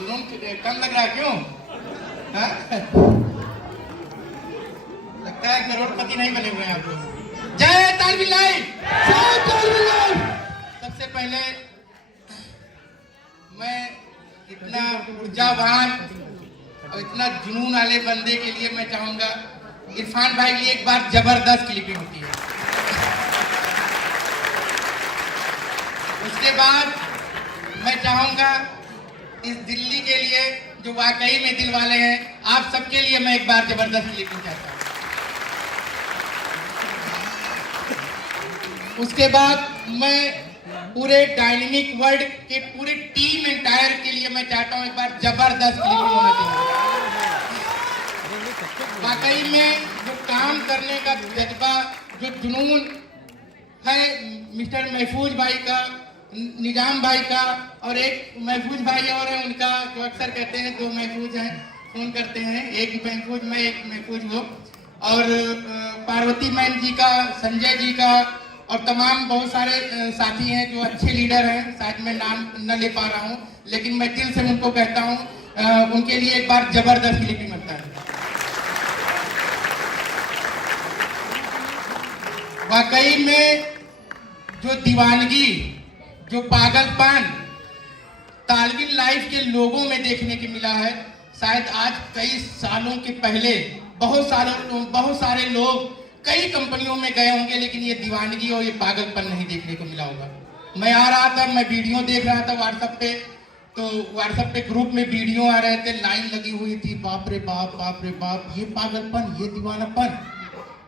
जुनून कम लग रहा है क्यों? हाँ? लगता है करोड़पति नहीं बने हुए हैं आप लोग। जय तालवी लाइफ। सबसे पहले मैं इतना ऊर्जावान और इतना जुनून वाले बंदे के लिए मैं चाहूंगा इरफान भाई की एक बार जबरदस्त क्लिपिंग होती है। उसके बाद मैं चाहूंगा इस दिल्ली के लिए जो वाकई में दिल वाले हैं, आप सबके लिए मैं एक बार जबरदस्त क्लिपिंग चाहता हूं। उसके बाद मैं पूरे डायनेमिक वर्ल्ड के पूरी टीम एंटायर के लिए मैं चाहता हूं एक बार जबरदस्त क्लिपिंग होना चाहिए। वाकई में जो काम करने का जज्बा, जो जुनून है मिस्टर महफूज भाई का, निजाम भाई का, और एक महफूज भाई और है उनका, जो अक्सर कहते हैं दो महफूज हैं, फोन करते हैं, एक महफूज मैं एक महफूज वो, और पार्वती मैम जी का, संजय जी का, और तमाम बहुत सारे साथी हैं जो अच्छे लीडर हैं। शायद मैं नाम न ले पा रहा हूं, लेकिन मैं दिल से उनको कहता हूं उनके लिए एक बार जबरदस्त क्लिपिंग बनता है। वाकई में जो दीवानगी, जो पागलपन तालवी लाइफ के लोगों में देखने को मिला है, शायद आज कई सालों के पहले बहुत सारे लोग कई कंपनियों में गए होंगे, लेकिन ये दीवानगी और ये पागलपन नहीं देखने को मिला होगा। मैं आ रहा था, मैं वीडियो देख रहा था व्हाट्सएप पे, तो व्हाट्सएप पे ग्रुप में वीडियो आ रहे थे, लाइन लगी हुई थी, बाप रे बाप, ये पागलपन, ये दीवानापन,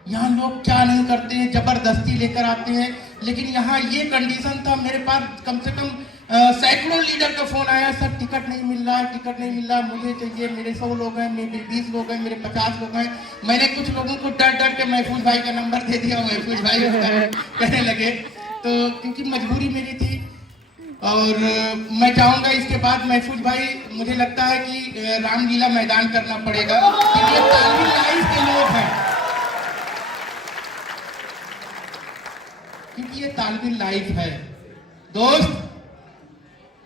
यहाँ लोग क्या नहीं करते हैं, जबरदस्ती लेकर आते हैं। लेकिन यहाँ ये कंडीशन था, मेरे पास कम से कम सैकड़ों लीडर का फोन आया, सर टिकट नहीं मिल रहा, मुझे चाहिए, मेरे 100 लोग हैं, मेरे 20 लोग हैं, मेरे 50 लोग हैं। मैंने कुछ लोगों को डर के महफूज भाई का नंबर दे दिया, महफूज भाई कहने लगे, तो क्योंकि मजबूरी मेरी थी। और मैं चाहूंगा इसके बाद महफूज भाई, मुझे लगता है कि रामलीला मैदान करना पड़ेगा, क्योंकि ये तालवी लाइफ के लोग हैं, क्योंकि ये तालवी लाइफ है। दोस्त,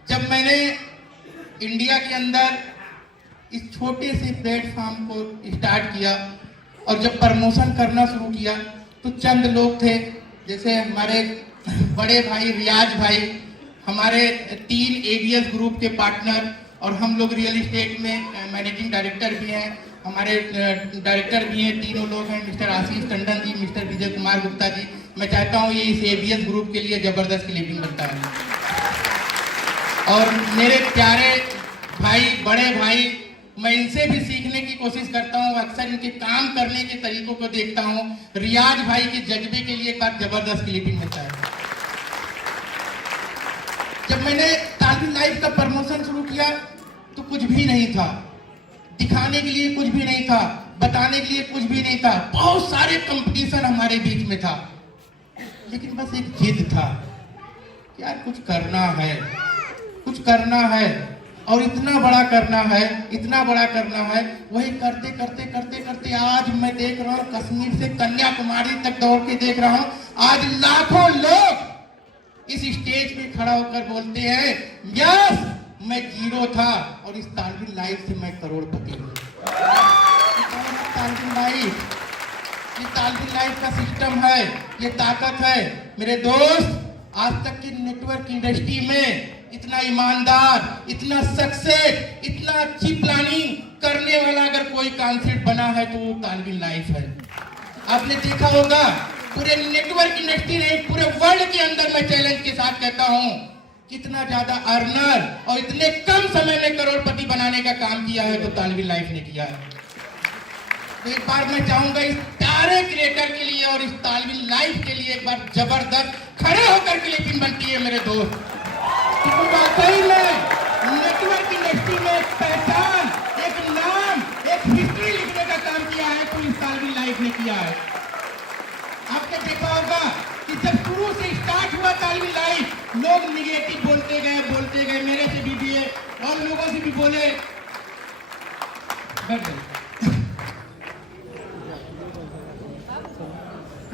जब मैंने इंडिया के अंदर इस छोटे से प्लेटफॉर्म को स्टार्ट किया और जब प्रमोशन करना शुरू किया, तो चंद लोग थे, जैसे हमारे बड़े भाई रियाज भाई, हमारे 3 एबीएस ग्रुप के पार्टनर, और हम लोग रियल एस्टेट में मैनेजिंग डायरेक्टर भी हैं, हमारे डायरेक्टर भी हैं, तीनों लोग हैं, मिस्टर आशीष टंडन जी, मिस्टर विजय कुमार गुप्ता जी। मैं चाहता हूँ ये इस एबीएस ग्रुप के लिए जबरदस्त क्लिपिंग बनता है। और मेरे प्यारे भाई, बड़े भाई, मैं इनसे भी सीखने की कोशिश करता हूँ, अक्सर इनके काम करने के तरीकों को देखता हूँ। रियाज भाई के जज्बे के लिए एक बार जबरदस्त क्लिपिंग मिलता है। जब मैंने तालवी लाइफ का प्रमोशन शुरू किया तो कुछ भी नहीं था, दिखाने के लिए कुछ भी नहीं था, बताने के लिए कुछ भी नहीं था, बहुत सारे कंपटीशन हमारे बीच में था, लेकिन बस एक जिद था कि यार कुछ करना है और इतना बड़ा करना है। वही करते आज मैं देख रहा हूँ, कश्मीर से कन्याकुमारी तक दौड़ के देख रहा हूँ, आज लाखों लोग इस स्टेज पे खड़ा होकर बोलते हैं, यस मैं जीरो था और इस तालवी लाइफ से मैं करोड़पति हूँ। ये तालवी लाइफ का सिस्टम है, ये ताकत है। मेरे दोस्त, आज तक की नेटवर्क इंडस्ट्री में इतना ईमानदार, इतना सक्सेस, इतना अच्छी प्लानिंग करने वाला अगर कोई कॉन्सेप्ट बना है तो वो तालवी लाइफ है। आपने देखा होगा, पूरे नेटवर्क इंडस्ट्री ने, पूरे वर्ल्ड के अंदर मैं चैलेंज के साथ कहता हूं, कितना ज्यादा अर्नर और इतने कम समय में करोड़पति बनाने का काम किया है तो तालवी लाइफ ने किया है। तो एक बार मैं चाहूंगा इस सारे क्रिएटर के लिए और इस तालवी लाइफ के लिए एक बार जबरदस्त खड़े होकर क्लिपिंग बनती है मेरे दोस्त। वाकई में नेटवर्क इंडस्ट्री में एक पहचान, एक नाम, एक हिस्ट्री लिखने का काम किया है तो इस तालवी लाइफ ने किया है। आपने देखा होगा कि जब शुरू से स्टार्ट हुआ तालवी लाइफ, लोग निगेटिव बोलते गए, मेरे से भी और लोगों से भी बोले।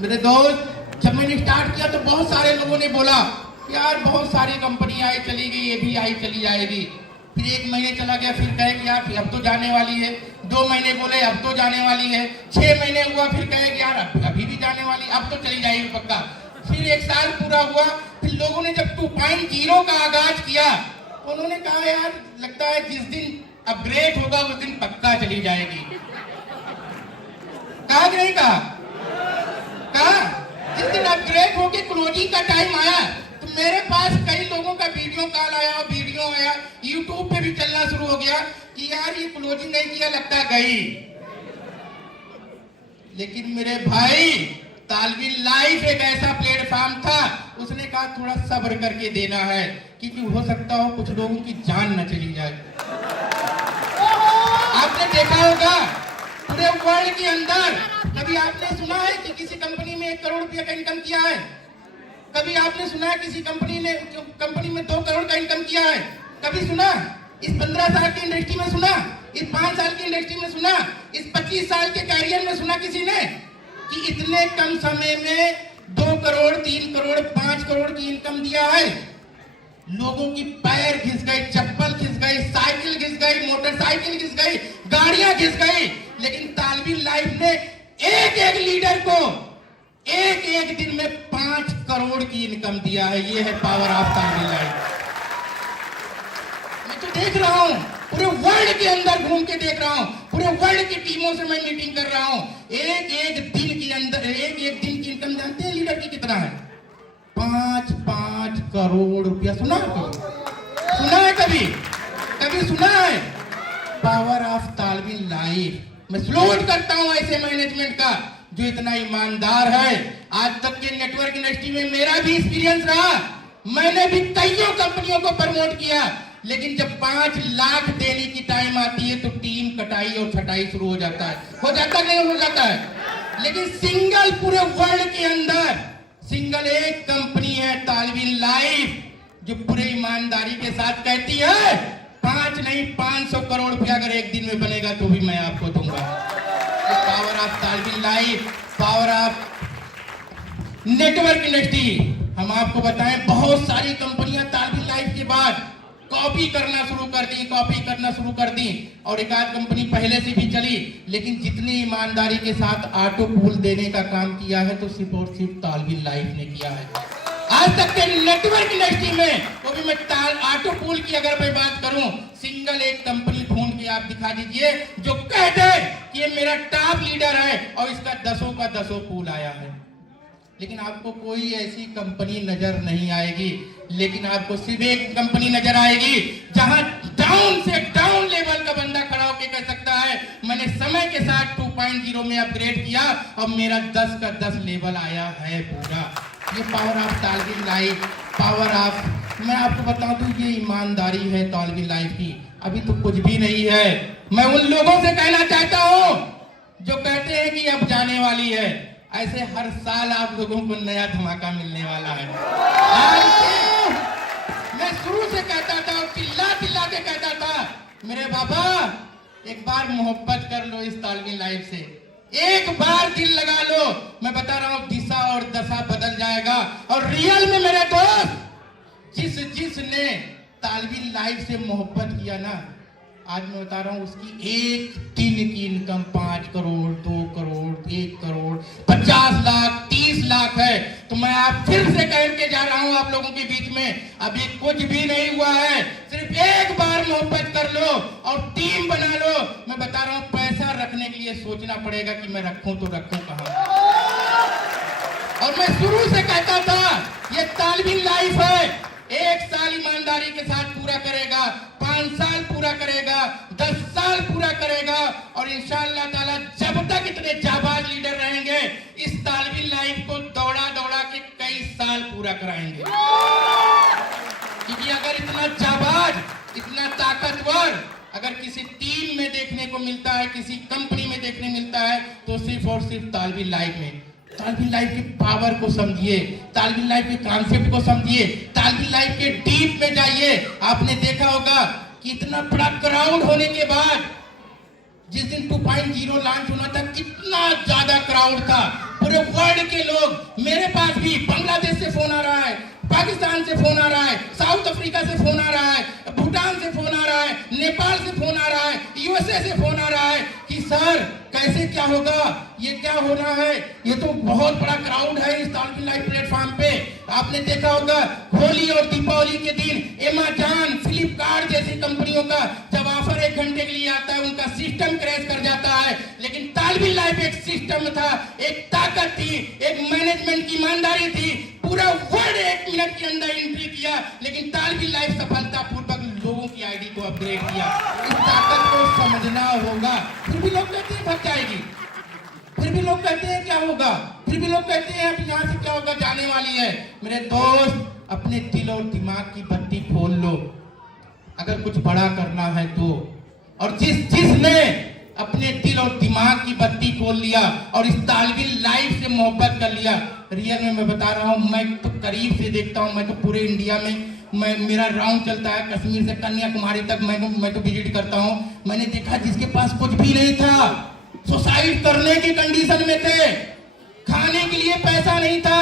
मेरे दोस्त, जब मैंने स्टार्ट किया तो बहुत सारे लोगों ने बोला यार बहुत सारी कंपनी आई चली गई, ये भी आई चली जाएगी, फिर 1 महीने चला गया, फिर कहे कि यार अब तो जाने वाली है। 2 महीने बोले अब तो जाने वाली है। 6 महीने हुआ, फिर कहे कि यार अभी भी जाने वाली, अब तो चली जाएगी पक्का। फिर 1 साल पूरा हुआ। फिर लोगों ने जब 2.0 का आगाज किया तो उन्होंने कहा यार लगता है जिस दिन अपग्रेड होगा उस दिन पक्का चली जाएगी। कहा कि नहीं कहा? जिस दिन अपग्रेड होके क्लोजिंग का टाइम आया तो मेरे पास कई लोगों का वीडियो कॉल आया और वीडियो आया, यूट्यूब पे भी चलना शुरू हो गया कि यार ये क्लोजिंग नहीं किया, लगता गई। लेकिन मेरे भाई तालविन लाइफ एक ऐसा प्लेटफॉर्म था, उसने कहा थोड़ा सब्र करके देना है क्योंकि हो सकता हो कुछ लोगों की जान न चली जाए। आपने देखा होगा पूरे वर्ल्ड के अंदर कभी आपने सुना है कि किसी कंपनी में 1 करोड़ रुपया का इनकम किया है? कभी आपने सुना है किसी कंपनी में 2 करोड़ का इनकम किया है? कभी सुना? इस 15 साल की इंडस्ट्री में सुना? इस 5 साल की इंडस्ट्री में सुना? इस 25 साल के कैरियर में सुना किसी ने कि इतने कम समय में 2 करोड़ 3 करोड़ 5 करोड़ की इनकम दिया है? लोगों की पैर घिस गए, चप्पल घिस गई, साइकिल घिस गई, मोटरसाइकिल घिस गई, गाड़ियां घिस गई, लेकिन तालविन लाइफ ने एक लीडर को एक दिन में 5 करोड़ की इनकम दिया है। ये है पावर ऑफ तालविन लाइफ। मैं तो देख रहा हूं, पूरे वर्ल्ड के अंदर घूम के देख रहा हूं, पूरे वर्ल्ड की टीमों से मैं मीटिंग कर रहा हूं। एक दिन के अंदर एक दिन की इनकम जानते हैं लीडर की कितना है? 5 करोड़ रुपया। सुना है कभी सुना है? पावर ऑफ तालविन लाइफ। मैं सलूट करता हूं ऐसे मैनेजमेंट का जो इतना ईमानदार है। आज तक के नेटवर्क इंडस्ट्री में मेरा भी एक्सपीरियंस रहा, मैंने भी कईयों कंपनियों को प्रमोट किया, लेकिन जब 5 लाख देने की टाइम आती है तो टीम कटाई और छटाई शुरू हो जाता है। नहीं हो जाता है। लेकिन सिंगल पूरे वर्ल्ड के अंदर सिंगल एक कंपनी है तालविन लाइफ जो पूरे ईमानदारी के साथ कहती है 5 नहीं 500 करोड़ रुपया अगर एक दिन में बनेगा तो भी मैं आपको दूंगा। पावर ऑफ तालविन life, power of network industry. हम आपको बताएं बहुत सारी कंपनियां तालविन लाइफ के बाद कॉपी करना शुरू कर दी और एक आध कंपनी पहले से भी चली, लेकिन जितनी ईमानदारी के साथ ऑटो पूल देने का काम किया है तो सिर्फ और सिर्फ तालविन लाइफ ने किया है। आज तक के नेटवर्क इंडस्ट्री में, वो भी मैं ऑटो पूल की अगर मैं बात करूं, सिंगल एक कंपनी ढूंढ के आप दिखा दीजिए जो कह दे कि ये मेरा टॉप लीडर है और इसका 10 का 10 पूल आया है। लेकिन आपको कोई ऐसी कंपनी नजर नहीं आएगी, लेकिन आपको सिर्फ एक कंपनी नजर आएगी जहां डाउन से डाउन लेवल का बंदा खड़ा होकर कह सकता है मैंने समय के साथ 2.0 में अपग्रेड किया और मेरा 10 का 10 लेवल आया है पूरा। ये पावर ऑफ तालविन लाइफ, पावर ऑफ, मैं आपको बता दूं ये ईमानदारी है तालविन लाइफ की। अभी तो कुछ भी नहीं है। मैं उन लोगों से कहना चाहता हूं जो कहते हैं कि अब जाने वाली है, ऐसे हर साल आप लोगों को नया धमाका मिलने वाला है। मैं शुरू से कहता था और चिल्ला के कहता था मेरे बाबा एक बार मोहब्बत कर लो इस तालविन लाइफ से, एक बार दिल लगा लो, मैं बता रहा हूं दिशा और दशा बदल जाएगा। और रियल में मेरे दोस्त जिसने तालविन लाइफ से मोहब्बत किया ना, आज मैं बता रहा हूं उसकी एक दिन की इनकम 5 करोड़ 2 करोड़ 1 करोड़ 50 लाख 30 लाख है। तो मैं आप फिर से कह के जा रहा हूं आप लोगों के बीच में, अभी कुछ भी नहीं हुआ है, सिर्फ एक बार मोहब्बत कर लो और टीम बना लो। मैं बता रहा हूं पैसा रखने के लिए सोचना पड़ेगा कि मैं रखूं तो रखूं कहां। और मैं शुरू से कहता था ये तालविन लाइफ है, 1 साल ईमानदारी के साथ पूरा करेगा, 5 साल पूरा करेगा, 10 साल पूरा करेगा और इंशाअल्लाह ताला जब तक इतने जाबाज लीडर रहेंगे इस तालविन लाइफ को दौड़ा के कई साल पूरा कराएंगे। क्योंकि अगर इतना जाबाज, इतना ताकतवर अगर किसी टीम में देखने को मिलता है, किसी कंपनी में देखने मिलता है तो सिर्फ और सिर्फ तालविन लाइफ में। तालविन लाइफ के पावर को समझिए, तालविन लाइफ के कॉन्सेप्ट को समझिए, तालविन लाइफ के डीप में जाइए। आपने देखा होगा कि इतना बड़ा क्राउड होने के बाद जिस दिन 2.0 लॉन्च होना था कितना ज्यादा क्राउड था, पूरे वर्ल्ड के लोग, मेरे पास भी बांग्लादेश से फोन आ रहा है, पाकिस्तान से फोन आ रहा है, साउथ अफ्रीका से फोन आ रहा है, भूटान से फोन आ रहा है, नेपाल से फोन आ रहा है, यूएसए से फोन आ रहा है कि सर कैसे क्या होगा, ये क्या हो रहा है, ये तो बहुत बड़ा क्राउड है इस तालविन लाइव प्लेटफॉर्म पे। आपने देखा होगा होली और दीपावली के दिन अमेज़न, फ्लिपकार्ट जैसी कंपनियों का जब ऑफर 1 घंटे के लिए आता है उनका सिस्टम क्रैश कर जाता है। लेकिन तालविन लाइव एक सिस्टम था, एक ताकत थी, एक मैनेजमेंट की ईमानदारी थी, पूरा वर्ड 1 मिनट के अंदर एंट्री किया, लेकिन तालविन लाइव सफलतापूर्वक लोगों की आईडी को अपग्रेड किया। इस ताकत को समझना होगा। फिर भी लोग कहते हैं थक जाएगी, फिर भी लोग कहते हैं क्या होगा, फिर भी लोग कहते हैं अब यहाँ से क्या होगा, जाने वाली है। मेरे दोस्त, अपने दिल और दिमाग की बत्ती खोल लो अगर कुछ बड़ा करना है तो। और जिसने अपने दिल और दिमाग की बत्ती खोल लिया और इस तालविन लाइव से मोहब्बत कर लिया, रियल में मैं बता रहा हूँ, मैं तो करीब से देखता हूँ, मैं तो पूरे इंडिया में मेरा राउंड चलता है, कश्मीर से कन्याकुमारी तक मैं तो विजिट करता हूँ। मैंने देखा जिसके पास कुछ भी नहीं था, सुसाइड करने की कंडीशन में थे, खाने के लिए पैसा नहीं था,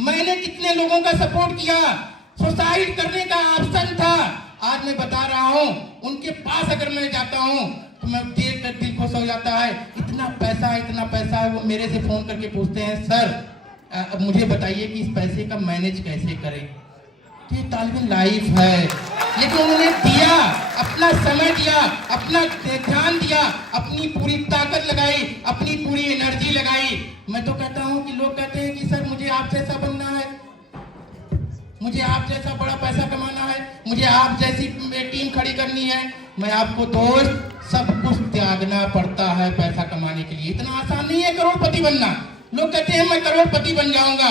मैंने कितने लोगों का सपोर्ट किया, सुसाइड करने का ऑप्शन था। आज मैं बता रहा हूँ, उनके पास अगर मैं जाता हूँ तो मैं देख कर दिल खुश हो जाता है। इतना पैसा है। वो मेरे से फोन करके पूछते हैं, सर मुझे बताइए कि इस पैसे का मैनेज कैसे करें। तो ये तालविन लाइफ है, लेकिन उन्होंने दिया, अपना समय दिया, अपना ध्यान दिया, अपनी पूरी ताकत लगाई, अपनी पूरी एनर्जी लगाई। मैं तो कहता हूँ कि लोग कहते हैं कि सर मुझे आप जैसा बनना है, मुझे आप जैसा बड़ा पैसा कमाना है, मुझे आप जैसी टीम खड़ी करनी है। मैं आपको दोस्त, सब कुछ त्यागना पड़ता है पैसा कमाने के लिए। इतना आसान नहीं है करोड़पति बनना। लोग कहते हैं मैं करोड़पति बन जाऊंगा,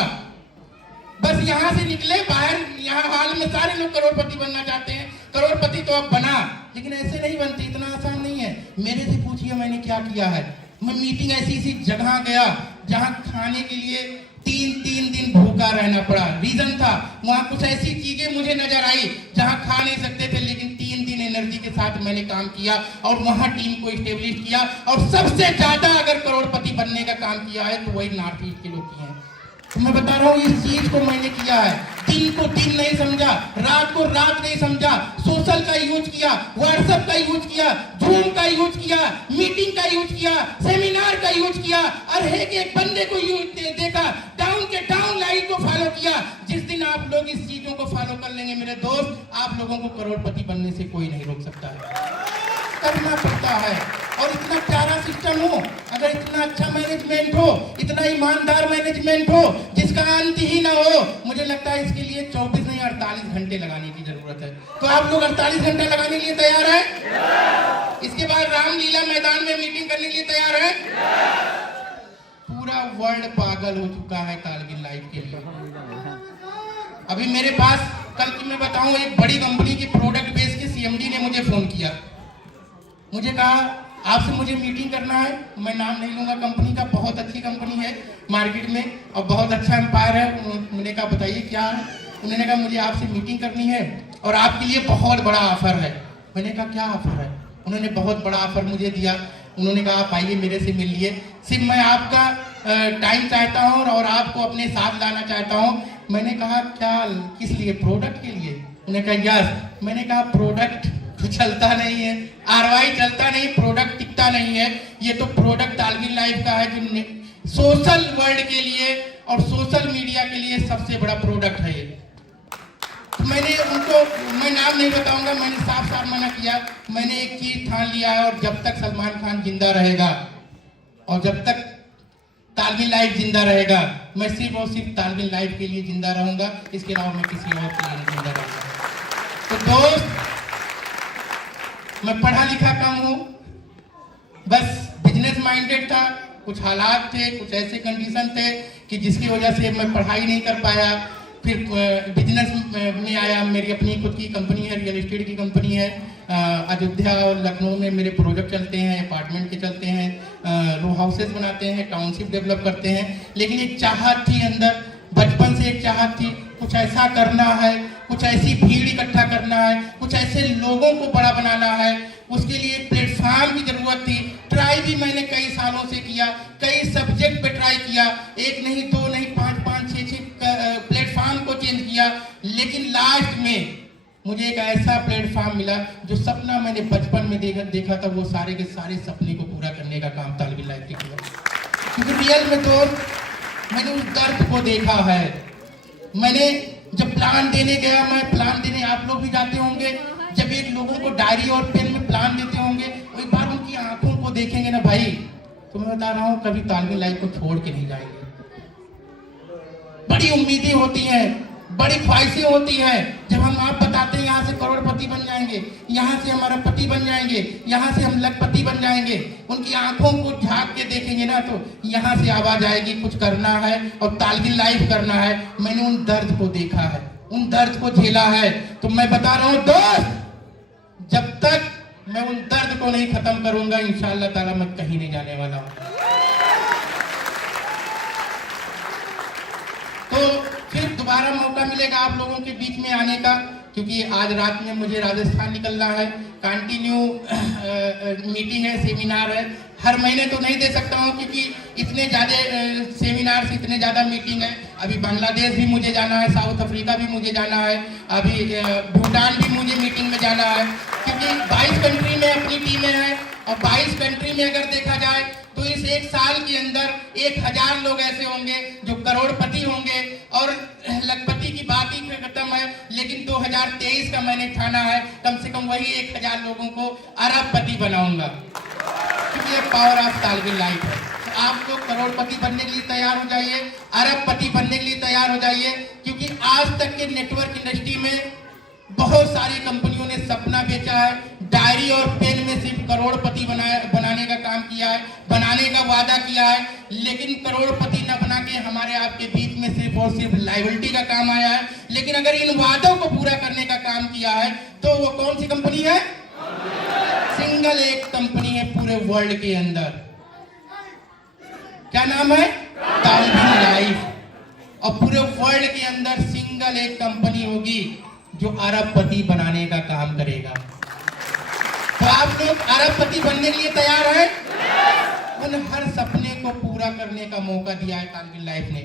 बस यहाँ से निकले बाहर, यहाँ हाल में सारे लोग करोड़पति बनना चाहते हैं, करोड़पति तो अब बना, लेकिन ऐसे नहीं बनती, इतना आसान नहीं है। मेरे से पूछिए मैंने क्या किया है। मैं मीटिंग ऐसी जगह गया जहाँ खाने के लिए 3 दिन भूखा रहना पड़ा। रीजन था, वहाँ कुछ ऐसी चीजें मुझे नजर आई जहाँ खा नहीं सकते थे, लेकिन 3 दिन एनर्जी के साथ मैंने काम किया और वहाँ टीम को स्टेब्लिश किया। और सबसे ज्यादा अगर करोड़पति बनने का काम किया है तो वही नॉर्थ ईस्ट के लोग किए हैं। तो मैं बता रहा हूँ, इस चीज को मैंने किया है। दिन को दिन नहीं समझा, रात को रात नहीं समझा, सोशल का यूज किया, व्हाट्सएप का यूज किया, जूम का यूज किया, मीटिंग का यूज किया, सेमिनार का यूज किया, और एक बंदे को यूज देखा, डाउन के डाउन लाइन को फॉलो किया। जिस दिन आप लोग इस चीजों को फॉलो कर लेंगे मेरे दोस्त, आप लोगों को करोड़पति बनने से कोई नहीं रोक सकता है। करना पड़ता है। और इतना प्यारा सिस्टम हो, अगर इतना अच्छा मैनेजमेंट हो, इतना ईमानदार मैनेजमेंट हो जिसका अंत ही ना हो, मुझे लगता है इसके लिए 24 नहीं 48 घंटे लगाने की जरूरत है। तो आप लोग 48 घंटे लगाने के लिए तैयार हैं? इसके बाद रामलीला मैदान में मीटिंग करने के लिए तैयार हैं? पूरा वर्ल्ड पागल हो चुका है तालविन लाइव के लिए। अभी मेरे पास कल की मैं बताऊं, एक बड़ी कंपनी की प्रोडक्ट बेस के सीएमडी ने मुझे फोन किया, मुझे कहा आपसे मुझे मीटिंग करना है। मैं नाम नहीं लूंगा कंपनी का, बहुत अच्छी कंपनी है मार्केट में और बहुत अच्छा एम्पायर है। उन्होंने कहा बताइए क्या है। उन्होंने कहा मुझे आपसे मीटिंग करनी है और आपके लिए बहुत बड़ा ऑफर है। मैंने कहा क्या ऑफर है। उन्होंने बहुत बड़ा ऑफर मुझे दिया। उन्होंने कहा आप आइए मेरे से मिलिए, सिर्फ मैं आपका टाइम चाहता हूँ और आपको अपने साथ लाना चाहता हूँ। मैंने कहा क्या, किस लिए? प्रोडक्ट के लिए? उन्होंने कहा यस। मैंने कहा प्रोडक्ट तो चलता नहीं है, आरवाई चलता नहीं, प्रोडक्ट टिकता नहीं है। ये तो प्रोडक्ट तालविन लाइव का है जो सोशल वर्ल्ड के लिए और सोशल मीडिया के लिए सबसे बड़ा प्रोडक्ट है ये। तो मैंने उनको, मैं नाम नहीं बताऊंगा, मैंने साफ साफ मना किया। मैंने एक चीज ठान लिया है, और जब तक सलमान खान जिंदा रहेगा और जब तक तालविन लाइव जिंदा रहेगा, मैं सिर्फ और सिर्फ तालविन लाइव के लिए जिंदा रहूंगा। इसके अलावा मैं किसी और के लिए नहीं जिंदा रहूंगा। तो दोस्त, मैं पढ़ा लिखा कम हूँ, बस बिजनेस माइंडेड था। कुछ हालात थे, कुछ ऐसे कंडीशन थे कि जिसकी वजह से मैं पढ़ाई नहीं कर पाया। फिर बिजनेस में आया। मेरी अपनी खुद की कंपनी है, रियल एस्टेट की कंपनी है। अयोध्या और लखनऊ में मेरे प्रोजेक्ट चलते हैं, अपार्टमेंट के चलते हैं, रो हाउसेस बनाते हैं, टाउनशिप डेवलप करते हैं। लेकिन एक चाहत थी अंदर, बचपन से एक चाहत थी, कुछ ऐसा करना है, कुछ ऐसी भीड़ इकट्ठा करना है, कुछ ऐसे लोगों को बड़ा बनाना है। उसके लिए प्लेटफॉर्म की जरूरत थी। ट्राई भी मैंने कई सालों से किया, कई सब्जेक्ट पे ट्राई किया, 1 नहीं 2 नहीं 5 6 प्लेटफॉर्म को चेंज किया। लेकिन लास्ट में मुझे एक ऐसा प्लेटफॉर्म मिला। जो सपना मैंने बचपन में देखा था, वो सारे के सारे सपने को पूरा करने का काम तालिबिन लाइफ के किया। क्योंकि रियल में तो मैंने उस दर्द को देखा है। मैंने जब प्लान देने गया, मैं प्लान देने, आप लोग भी जाते होंगे, जब एक लोगों को डायरी और पेन में प्लान देते होंगे, एक बार उनकी आंखों को देखेंगे ना भाई, तो मैं बता रहा हूँ कभी तालिबिन लाइफ को छोड़ के नहीं जाएंगे। बड़ी उम्मीदें होती हैं, बड़ी ख्वाहिशें होती हैं। जब हम आप बताते हैं यहाँ से करोड़पति बन जाएंगे, यहाँ से हमारा पति बन जाएंगे, यहाँ से हम लखपति बन जाएंगे, उनकी आंखों को झांक के देखेंगे ना, तो यहाँ से आवाज आएगी कुछ करना है और तालिबिन लाइफ करना है। मैंने उन दर्द को देखा है, उन दर्द को झेला है। तो मैं बता रहा हूँ दोस्त, जब तक मैं उन दर्द को नहीं खत्म करूंगा, इंशाअल्लाह ताला मैं कहीं नहीं जाने वाला हूं। तो फिर दोबारा मौका मिलेगा आप लोगों के बीच में आने का, क्योंकि आज रात में मुझे राजस्थान निकलना है। कंटिन्यू मीटिंग है, सेमिनार है। हर महीने तो नहीं दे सकता हूं, क्योंकि इतने ज़्यादा सेमिनार से इतने ज़्यादा मीटिंग है। अभी बांग्लादेश भी मुझे जाना है, साउथ अफ्रीका भी मुझे जाना है, अभी भूटान भी मुझे मीटिंग में जाना है, क्योंकि 22 कंट्री में अपनी टीमें हैं। और 22 कंट्री में अगर देखा जाए तो इस एक साल के अंदर 1000 लोग ऐसे होंगे जो करोड़पति होंगे। और लखपति की बात ही खत्म है, लेकिन 2023 का मैंने ठाना है कम से कम वही 1000 लोगों को अरबपति बनाऊंगा, क्योंकि ये पावर ऑफ तालिबिन लाइफ है। तो आप लोग करोड़पति बनने के लिए तैयार हो जाइए, अरबपति बनने के लिए तैयार हो जाइए, क्योंकि आज तक के नेटवर्क इंडस्ट्री में बहुत सारी कंपनियों ने सपना बेचा है, डायरी और पेन में सिर्फ करोड़पति बनाने का काम किया है, बनाने का वादा किया है, लेकिन करोड़पति न बना के हमारे आपके बीच में सिर्फ और सिर्फ लायबिलिटी का काम आया है। लेकिन अगर इन वादों को पूरा करने का काम किया है तो वो कौन सी कंपनी है? सिंगल एक कंपनी है पूरे वर्ल्ड के अंदर। क्या नाम है? तालिबिन लाइफ। और पूरे वर्ल्ड के अंदर सिंगल एक कंपनी होगी जो अरबपति बनाने का काम करेगा। तो आप लोग अरबपति बनने के लिए तैयार हैं? उन हर सपने को पूरा करने का मौका दिया है तालिबिन लाइफ ने।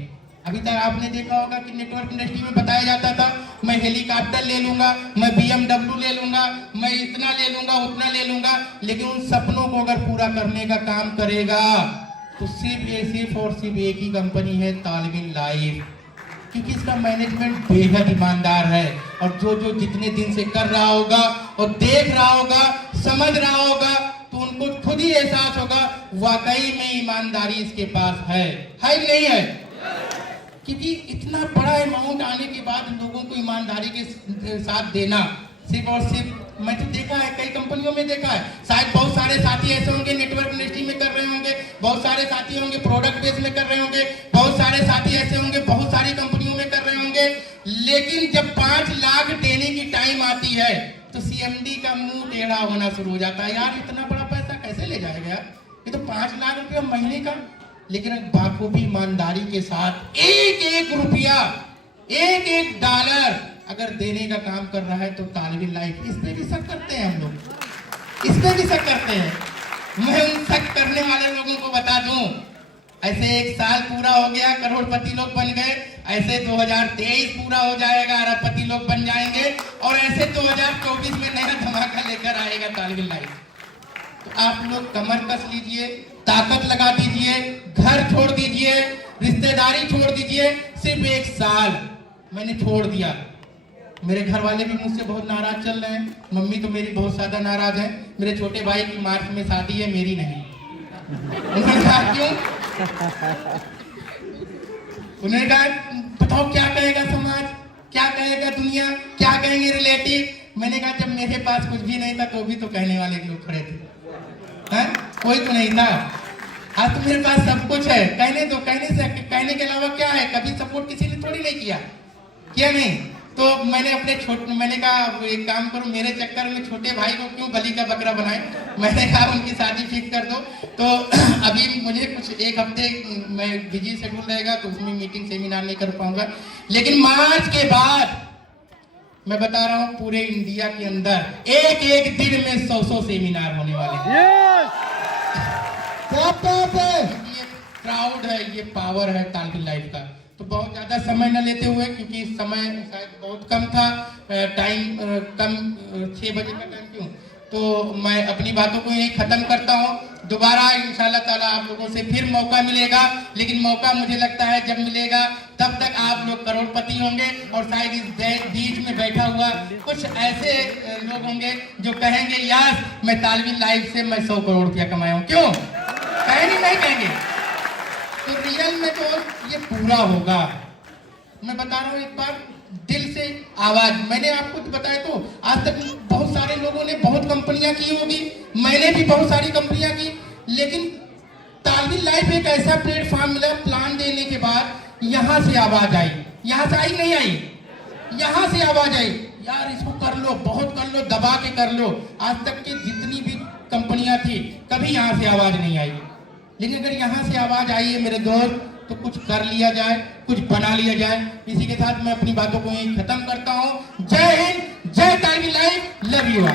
अभी तक आपने देखा होगा कि नेटवर्क इंडस्ट्री में बताया जाता था मैं हेलीकॉप्टर ले लूंगा, मैं BMW ले लूंगा, मैं इतना ले लूंगा, उतना ले लूंगा, लेकिन उन सपनों को अगर पूरा करने का काम करेगा तो सिर्फ और सिर्फ एक ही कंपनी है, तालिबिन लाइफ। क्योंकि इसका मैनेजमेंट बेहद ईमानदार है, और जो जितने दिन से कर रहा होगा और देख रहा होगा, समझ रहा होगा, तो उनको खुद ही एहसास होगा वाकई में ईमानदारी इसके पास है कि नहीं है। क्योंकि इतना बड़ा अमाउंट आने के बाद लोगों को ईमानदारी के साथ देना, सिर्फ और सिर्फ मैं तो देखा है, कई कंपनियों में देखा है, शायद बहुत सारे साथी ऐसे होंगे नेटवर्क इंडस्ट्री में कर रहे होंगे, बहुत सारे साथी होंगे प्रोडक्ट बेस में कर रहे होंगे, बहुत सारे साथी ऐसे होंगे बहुत सारी कंपनियों में कर रहे होंगे, लेकिन जब 5 लाख देने की टाइम आती है तो CMD का मुंह टेढ़ा होना शुरू हो जाता है। यार इतना बड़ा पैसा कैसे ले जाएगा यार, ये तो 5 लाख रुपया महीने का। लेकिन बाखूबी ईमानदारी के साथ एक रुपया, एक डॉलर अगर देने का काम कर रहा है तो तालिबिन लाइफ इस पे भी शक करते हैं। हम लोग इस पे भी शक करते हैं। मैं उन शक करने वाले लोगों को बता दूं, ऐसे एक साल पूरा हो गया, करोड़पति लोग बन गए, ऐसे 2023 पूरा हो जाएगा, अरबपति लोग बन जाएंगे, और ऐसे 2024 में नया धमाका लेकर आएगा तालिबिन लाइफ। तो आप लोग कमर कस लीजिए, ताकत लगा दीजिए, घर छोड़ दीजिए, रिश्तेदारी छोड़ दीजिए। सिर्फ एक साल मैंने छोड़ दिया। मेरे घर वाले भी मुझसे बहुत नाराज चल रहे हैं, मम्मी तो मेरी बहुत ज्यादा नाराज है। मेरे छोटे भाई की मार्च में शादी है, मेरी नहीं। उन्होंने कहा क्यों? उन्होंने कहा बताओ क्या कहेगा समाज, क्या कहेगा दुनिया, क्या कहेंगे रिलेटिव। मैंने कहा जब मेरे पास कुछ भी नहीं था तो भी तो कहने वाले लोग खड़े थे, हैं? कोई तो नहीं था। आज तो मेरे पास सब कुछ है, कहने दो, कहने के अलावा क्या है? कभी सपोर्ट किसी ने थोड़ी नहीं किया नहीं। तो मैंने कहा एक काम करो, मेरे चक्कर में छोटे भाई को क्यों बलि का बकरा बनाए। मैंने कहा उनकी शादी फिक्स कर दो। तो अभी मुझे कुछ एक हफ्ते मैं बिजी शेड्यूल रहेगा, तो उसमें मीटिंग सेमिनार नहीं कर पाऊंगा। लेकिन मार्च के बाद मैं बता रहा हूँ पूरे इंडिया के अंदर एक दिन में 100 सेमिनार होने वाले हैं। ये क्राउड है, ये पावर है तालिबिन लाइफ का। तो बहुत ज़्यादा समय न लेते हुए, क्योंकि समय शायद बहुत कम था, टाइम कम, 6 बजे का टाइम क्यों, तो मैं अपनी बातों को यही ख़त्म करता हूँ। दोबारा इंशाल्लाह ताला आप लोगों से फिर मौका मिलेगा, लेकिन मौका मुझे लगता है जब मिलेगा तब तक आप लोग करोड़पति होंगे, और शायद इस बीच में बैठा हुआ कुछ ऐसे लोग होंगे जो कहेंगे यार मैं तालवीन लाइव से मैं 100 करोड़ रुपया कमाया हूँ। क्यों कहेंगे? नहीं कहेंगे? तो रियल में तो ये पूरा होगा। मैं बता रहा हूँ एक बार दिल से आवाज, मैंने आपको तो बताया, तो आज तक बहुत सारे लोगों ने बहुत कंपनियां की होगी, मैंने भी बहुत सारी कंपनियां की, लेकिन तालवीन लाइफ एक ऐसा प्लेटफॉर्म मिला, प्लान देने के बाद यहाँ से आवाज आई। यहाँ से आई नहीं आई? यहाँ से आवाज आई, यार इसको कर लो, बहुत कर लो, दबा के कर लो। आज तक की जितनी भी कंपनियां थी कभी यहाँ से आवाज नहीं आई, लेकिन अगर यहाँ से आवाज आई है मेरे दोस्त, तो कुछ कर लिया जाए, कुछ बना लिया जाए। इसी के साथ मैं अपनी बातों को यहीं खत्म करता हूँ। जय हिंद, जय तालवीन लाइव, लव यू।